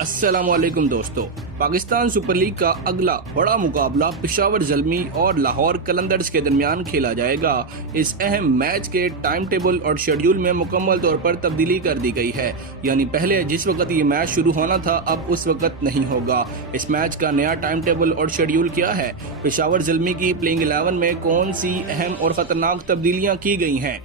अस्सलामुअलैकुम दोस्तों, Pakistan super league का अगला बड़ा मुकाबला पेशावर ज़ल्मी और लाहौर कलंदर्स के दरमियान खेला जाएगा। इस अहम मैच के टाइम टेबल और शेड्यूल में मुकम्मल तौर पर तब्दीली कर दी गई है, यानी पहले जिस वक्त ये मैच शुरू होना था अब उस वक्त नहीं होगा। इस मैच का नया टाइम टेबल और शेड्यूल क्या है, पेशावर ज़ल्मी की प्लेइंग 11 में कौन सी अहम और ख़तरनाक तब्दीलियाँ की गई हैं,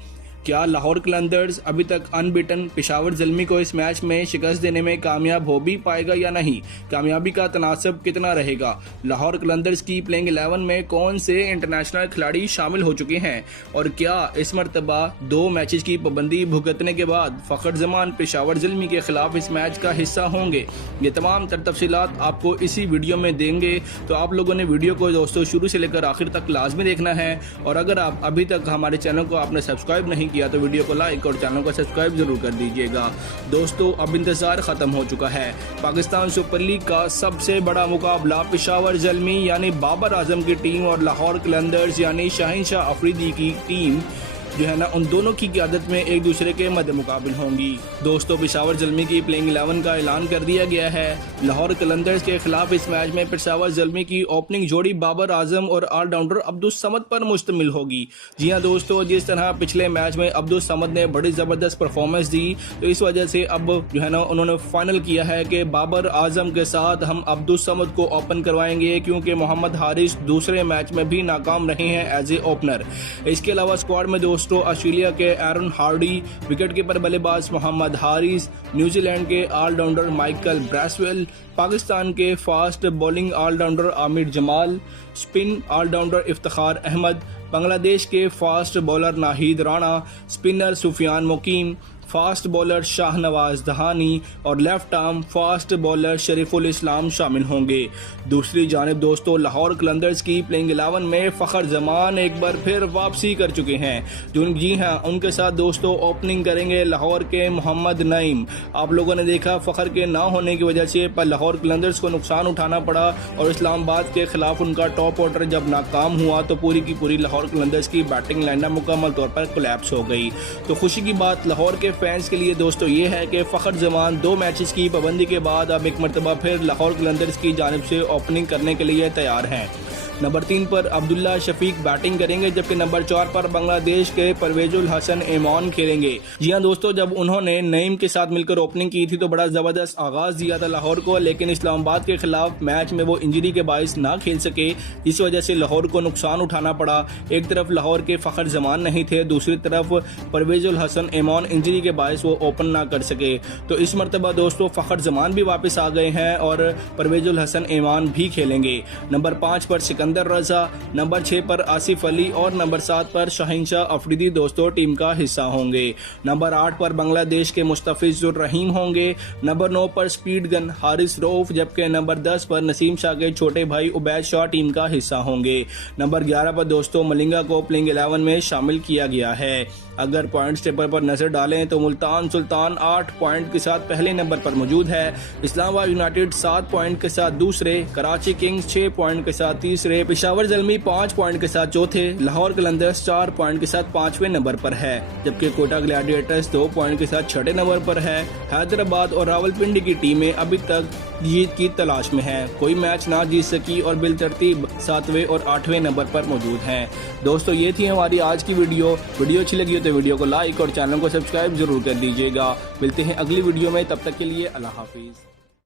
क्या लाहौर कलंदर्स अभी तक अनबीटन पेशावर ज़ल्मी को इस मैच में शिकस्त देने में कामयाब हो भी पाएगा या नहीं, कामयाबी का तनासब कितना रहेगा, लाहौर कलंदर्स की प्लेइंग 11 में कौन से इंटरनेशनल खिलाड़ी शामिल हो चुके हैं और क्या इस मरतबा 2 मैचेस की पाबंदी भुगतने के बाद फ़खर जमान पेशावर ज़ल्मी के खिलाफ इस मैच का हिस्सा होंगे। ये तमाम तफसीलात आपको इसी वीडियो में देंगे, तो आप लोगों ने वीडियो को दोस्तों शुरू से लेकर आखिर तक लाजमी देखना है। और अगर आप अभी तक हमारे चैनल को आपने सब्सक्राइब नहीं किया तो वीडियो को लाइक और चैनल को सब्सक्राइब जरूर कर दीजिएगा। दोस्तों, अब इंतजार खत्म हो चुका है। पाकिस्तान सुपर लीग का सबसे बड़ा मुकाबला पेशावर ज़ल्मी यानी बाबर आजम की टीम और लाहौर कलंदर्स यानी शहनशाह अफरीदी की टीम जो है ना, उन दोनों की क़यादत में एक दूसरे के मद्दे मुकाबिल होंगी। दोस्तों, पेशावर ज़ल्मी की प्लेइंग 11 का ऐलान कर दिया गया है। लाहौर कलंदर्स के खिलाफ इस मैच में पेशावर ज़ल्मी की ओपनिंग जोड़ी बाबर आजम और ऑलराउंडर अब्दुस समद पर मुश्तमिल होगी। जी हाँ दोस्तों, जिस तरह पिछले मैच में अब्दुस समद ने बड़ी ज़बरदस्त परफॉर्मेंस दी, तो इस वजह से अब जो है ना उन्होंने फाइनल किया है कि बाबर आजम के साथ हम अब्दुस समद को ओपन करवाएंगे, क्योंकि मोहम्मद हारिस दूसरे मैच में भी नाकाम रहे हैं एज ए ओपनर। इसके अलावा स्क्वाड में दोस्तों ऑस्ट्रेलिया के एरन हार्डी, विकेटकीपर बल्लेबाज मोहम्मद हारिस, न्यूजीलैंड के ऑलराउंडर माइकल ब्रैसवेल, पाकिस्तान के fast bowling allrounder Aamir Jamal, spin allrounder Iftikhar Ahmed, Bangladesh के fast bowler Nahid Rana, spinner Sufiyan Muqeem, fast bowler Shahnawaz Dahani और left arm fast bowler Shoriful Islam शामिल होंगे। दूसरी जानिब दोस्तों, लाहौर कलंदर्स की प्लेइंग 11 में फ़खर जमान एक बार फिर वापसी कर चुके हैं। जी हाँ, उनके साथ दोस्तों ओपनिंग करेंगे लाहौर के मोहम्मद नईम। आप लोगों ने देखा फ़खर के ना होने की वजह से पर लाहौर कलंदर्स को नुकसान उठाना पड़ा और इस्लामाबाद के खिलाफ उनका टॉप ऑर्डर जब नाकाम हुआ तो पूरी की पूरी लाहौर कलंदर्स की बैटिंग लाइनअप मुकम्मल तौर पर कोलैप्स हो गई। तो खुशी की बात लाहौर के फैंस के लिए दोस्तों ये है कि फ़खर जमान 2 मैचेस की पाबंदी के बाद अब एक मरतबा फिर लाहौर कलंदर्स की जानिब से ओपनिंग करने के लिए तैयार हैं। नंबर 3 पर अब्दुल्ला शफीक बैटिंग करेंगे, जबकि नंबर 4 पर बांग्लादेश के परवेजुल हसन एमान खेलेंगे। जी हां दोस्तों, जब उन्होंने नईम के साथ मिलकर ओपनिंग की थी तो बड़ा ज़बरदस्त आगाज़ दिया था लाहौर को, लेकिन इस्लामाबाद के खिलाफ मैच में वो इंजरी के बायस ना खेल सके, इस वजह से लाहौर को नुकसान उठाना पड़ा। एक तरफ लाहौर के फ़खर जमान नहीं थे, दूसरी तरफ परवेजुल हसन एमान इंजरी के बायस वो ओपन ना कर सके। तो इस मरतबा दोस्तों फ़खर जमान भी वापस आ गए हैं और परवेजुल हसन एमान भी खेलेंगे। नंबर 5 पर सिकंदर रजा, नंबर 6 पर आसिफ अली और नंबर 7 पर शहनशाह अफरीदी दोस्तों टीम का हिस्सा होंगे। नंबर 8 पर बांग्लादेश के मुस्तफिजुर रहीम होंगे। नंबर 9 पर स्पीड गन हारिस रऊफ, जबकि नंबर 10 पर नसीम शाह के छोटे भाई उबैद शाह टीम का हिस्सा होंगे। नंबर 11 पर दोस्तों मलिंगा को प्लेइंग 11 में शामिल किया गया है। अगर पॉइंट्स टेबल पर नजर डालें तो मुल्तान सुल्तान 8 पॉइंट के साथ पहले नंबर पर मौजूद है, इस्लामाबाद यूनाइटेड 7 पॉइंट के साथ दूसरे, कराची किंग्स 6 पॉइंट के साथ तीसरे, पेशावर ज़ल्मी 5 पॉइंट के साथ चौथे, लाहौर कलंदर्स 4 पॉइंट के साथ 5वें नंबर पर है, जबकि कोटा ग्लैडिएटर्स 2 पॉइंट के साथ 6ठे नंबर पर है। हैदराबाद और रावलपिंडी की टीमें अभी तक जीत की तलाश में हैं, कोई मैच ना जीत सकी और बिलतरतीब 7वें और 8वें नंबर पर मौजूद हैं। दोस्तों, ये थी हमारी आज की वीडियो अच्छी लगी हो तो वीडियो को लाइक और चैनल को सब्सक्राइब जरूर कर दीजिएगा। मिलते हैं अगली वीडियो में, तब तक के लिए अल्लाह हाफिज।